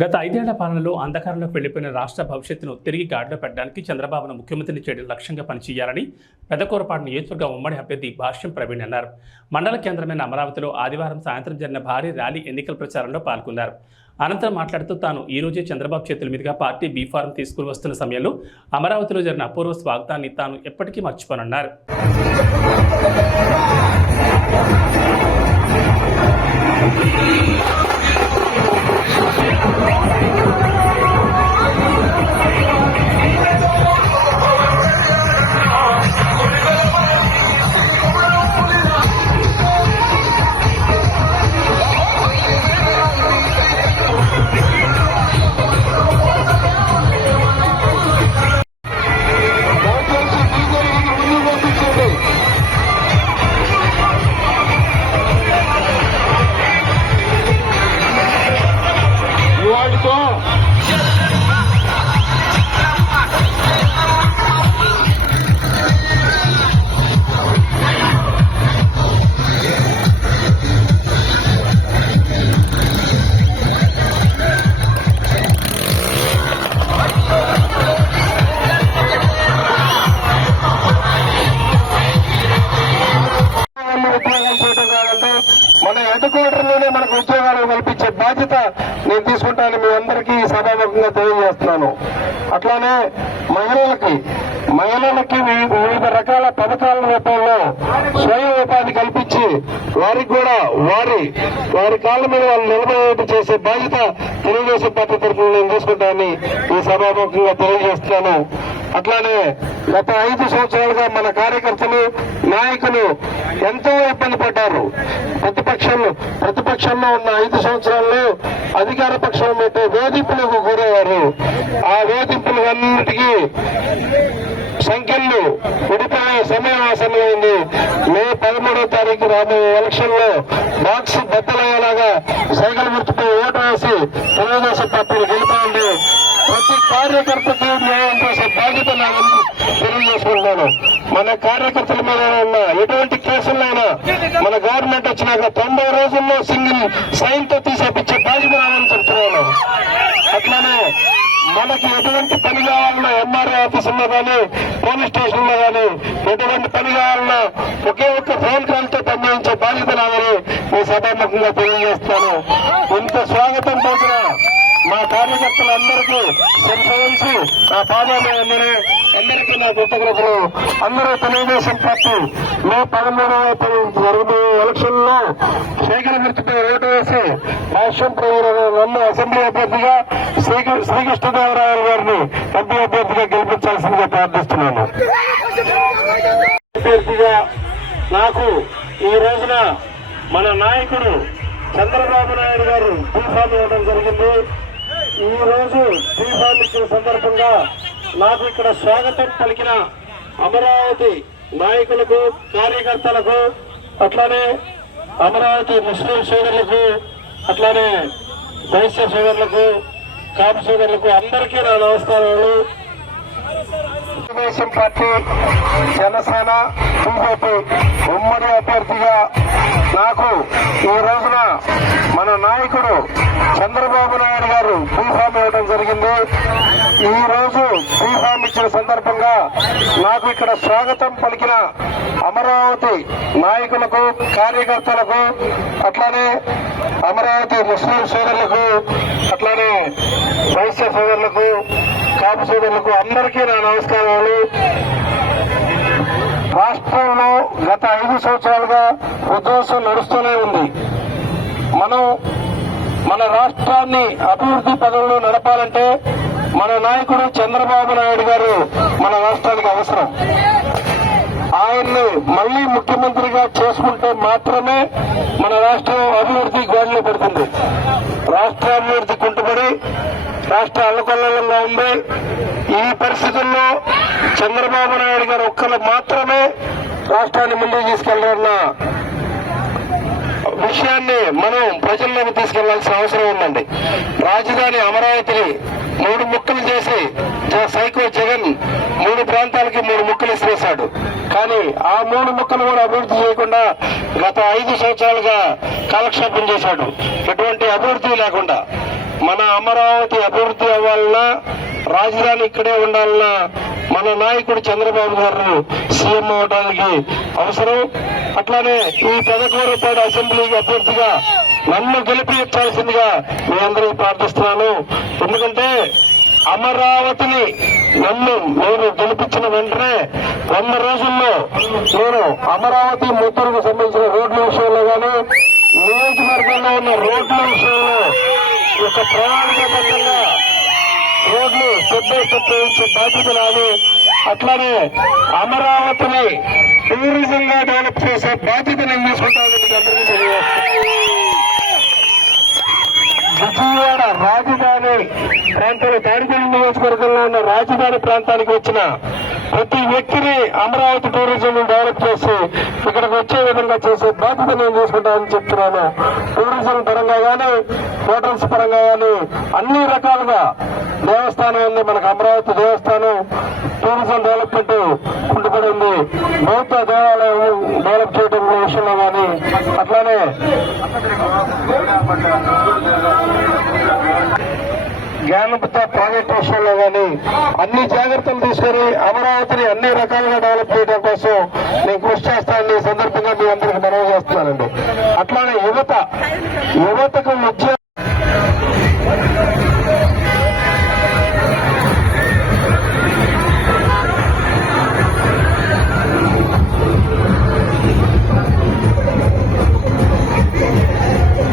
గత 5 ఏళ్ల పాలనలో అంధకారంలోకి వెళ్లిపోయిన రాష్ట్ర భవిష్యత్తును తిరిగి గాడిలో పెట్టడానికి చంద్రబాబును ముఖ్యమంత్రిని చేయడం లక్ష్యంగా పనిచేయాలని పెదకూరపాడు నియోజకవర్గ ఉమ్మడి అభ్యర్థి భాష్యం ప్రవీణ్ అన్నారు. మండల కేంద్రమైన అమరావతిలో ఆదివారం సాయంత్రం జరిగిన భారీ ర్యాలీ ఎన్నికల ప్రచారంలో పాల్గొన్నారు. అనంతరం మాట్లాడుతూ తాను ఈ రోజే చంద్రబాబు చేతుల మీదుగా పార్టీ బీ ఫారం తీసుకుని వస్తున్న సమయంలో అమరావతిలో జరిగిన అపూర్వ స్వాగతాన్ని తాను ఎప్పటికీ మర్చిపోనన్నారు. మన హెడ్క్వార్టర్లోనే మనకు ఉద్యోగాలు కల్పించే బాధ్యత నేను తీసుకుంటానని మీ అందరికీ సభాముఖంగా తెలియజేస్తున్నాను. అట్లానే మహిళలకి వివిధ రకాల పథకాల రూపంలో స్వయం ఉపాధి కల్పించి వారికి కూడా వారి కాళ్ళ మీద వాళ్ళు నిలబడేట్టు చేసే బాధ్యత తెలుగుదేశం పార్టీ తరఫున నేను తీసుకుంటానని ఈ సభాముఖంగా తెలియజేస్తున్నాను. అట్లానే గత 5 సంవత్సరాలుగా మన కార్యకర్తలు నాయకులు ఎంతో ఇబ్బంది పడ్డారు. ప్రతిపక్షంలో ఉన్న 5 సంవత్సరాల్లో అధికార పక్షం పెట్టే వేధింపులకు గురయ్యారు. ఆ వేధింపులు అన్నిటికీ సంఖ్యలు విడిపోయే సమయం ఆసన్నమైంది. మే 13వ తారీఖు రాబోయే ఎలక్షన్ లో బాక్స్ బద్దలయ్యేలాగా సైకిల్ గుర్తుపై ఓటు వేసి తెలుగుదేశం పార్టీని గెలిపాలండి. ప్రతి కార్యకర్తకి న్యాయం చేసే బాధ్యత నాకు తెలియజేసుకుంటున్నాను. మన కార్యకర్తల మీద ఉన్న ఎటువంటి కేసులైనా మన గవర్నమెంట్ వచ్చినాక 90 రోజుల్లో సింగిల్ సైన్ తో తీసేపించే బాధ్యత రావాలని చెప్తున్నాను. అట్లానే మనకి ఎటువంటి పని కావాలన్నా ఎంఆర్ఓ ఆఫీసుల్లో కానీ పోలీస్ స్టేషన్ లో కానీ ఎటువంటి పని కావాలన్నా ఒకే ఒక్క ఫోన్ కాల్ తో పనిచేయించే బాధ్యత రావాలని ఈ సభాముఖంగా తెలియజేస్తాను. ఇంత స్వాగతం పోసిన మా కార్యకర్తలందరికీ తెలిసి నా పాదాలు అందరికీ నా కృతజ్ఞతలు. అందరూ తెలుగుదేశం పార్టీ మే 13వ తారీఖు జరగబోయే ఎలక్షన్ లో శేఖర్ గుర్తుపై ఓటు వేసి భాష్యం నన్ను అసెంబ్లీ అభ్యర్థిగా శ్రీకృష్ణదేవరాయలు గారిని ఎంపీ అభ్యర్థిగా గెలిపించాల్సిందిగా ప్రార్థిస్తున్నాను. అభ్యర్థిగా నాకు ఈ రోజున మన నాయకుడు చంద్రబాబు నాయుడు గారు బీఫామ్ ఇవ్వడం జరిగింది. ఈ రోజు బీఫామ్ ఇచ్చిన సందర్భంగా నాకు ఇక్కడ స్వాగతం పలికిన అమరావతి నాయకులకు, కార్యకర్తలకు, అట్లానే అమరావతి ముస్లిం సోదరులకు, అట్లానే వైశ్య సోదరులకు, కాపు సోదరులకు అందరికీ నా నమస్కారాలు. తెలుగుదేశం పార్టీ, జనసేన, బీజేపీ ఉమ్మడి అభ్యర్థిగా నాకు ఈ రోజున మన నాయకుడు చంద్రబాబు నాయుడు గారు బీఫామ్ ఇవ్వడం జరిగింది. ఈ రోజు బీఫామ్ ఇచ్చిన సందర్భంగా నాకు ఇక్కడ స్వాగతం పలికిన అమరావతి నాయకులకు, కార్యకర్తలకు, అట్లానే అమరావతి ముస్లిం సోదరులకు, అట్లానే వైశ్య సోదరులకు, కాపు సోదరులకు అందరికీ నా నమస్కారాలు. రాష్ట్రంలో గత 5 సంవత్సరాలుగా విధ్వంసం నడుస్తూనే ఉంది. మనం మన రాష్ట్రాన్ని అభివృద్ధి పదంలో నడపాలంటే మన నాయకుడు చంద్రబాబు నాయుడు గారు మన రాష్ట్రానికి అవసరం. ఆయన్ని మళ్లీ ముఖ్యమంత్రిగా చేసుకుంటే మాత్రమే మన రాష్ట్రం అభివృద్ధి గాడిలో పడుతుంది. రాష్ట్ర అభివృద్ధి కుంటుపడి రాష్ట్ర అల్లకల్లంగా ఉంది. ఈ పరిస్థితుల్లో చంద్రబాబు నాయుడు గారు ఒక్కరు మాత్రమే రాష్ట్రాన్ని ముందుకు తీసుకెళ్లారన్న విషయాన్ని మనం ప్రజల్లోకి తీసుకెళ్లాల్సిన అవసరం ఉందండి. రాజధాని అమరావతిని 3 ముక్కలు చేసి సైకో జగన్ 3 ప్రాంతాలకి 3 ముక్కలు ఇసిరేశాడు. కానీ ఆ 3 ముక్కలు కూడా అభివృద్ధి చేయకుండా గత 5 సంవత్సరాలుగా కాలక్షేపం చేశాడు. ఎటువంటి అభివృద్ధి లేకుండా మన అమరావతి అభివృద్ధి అవ్వాలన్నా రాజధాని ఇక్కడే ఉండాలన్నా మన నాయకుడు చంద్రబాబు గారు సీఎం అవడానికి అవసరం. అట్లానే ఈ పెదకూరుపాడు అసెంబ్లీకి అభ్యర్థిగా నన్ను గెలిపించాల్సిందిగా మీ అందరూ ప్రార్థిస్తున్నాను. ఎందుకంటే అమరావతిని నేను గెలిపించిన వెంటనే 100 రోజుల్లో నేను అమరావతి ముత్తూరుకు సంబంధించిన రోడ్ల విషయంలో కానీ నియోజకవర్గంలో ఉన్న రోడ్ల విషయంలో ఒక ప్రణాళికాబద్ధంగా రోడ్లు స్టెప్ వేయించే బాధ్యత నాది. అట్లానే అమరావతిని టూరిజం గా డెవలప్ చేసే బాధ్యత నేను తీసుకుంటానని మీకు అందరికీ తెలియజేస్తాను. విజయవాడ రాజధాని ప్రాంతంలో తాడిపల్లి నియోజకవర్గంలో ఉన్న రాజధాని ప్రాంతానికి వచ్చిన ప్రతి వ్యక్తిని అమరావతి టూరిజం డెవలప్ చేసి ఇక్కడికి వచ్చే విధంగా చేసే బాధ్యత నేను తీసుకుంటానని చెప్తున్నాను. టూరిజం పరంగా కానీ హోటల్స్ పరంగా కానీ అన్ని రకాలుగా దేవస్థానం ఉంది. మనకు అమరావతి దేవస్థానం టూరిజం డెవలప్మెంట్ కుంటుపడి ఉంది. బౌద్ధ దేవాలయం డెవలప్ చేయడం విషయంలో కానీ అట్లానే జ్ఞానబుద్ధ ప్రాజెక్ట్ విషయంలో కానీ అన్ని జాగ్రత్తలు తీసుకొని అమరావతిని అన్ని రకాలుగా డెవలప్ చేయడం కోసం నేను కృషి చేస్తానని సందర్భంగా మీ అందరికి మనవి చేస్తున్నానండి. అట్లానే యువతకు విద్య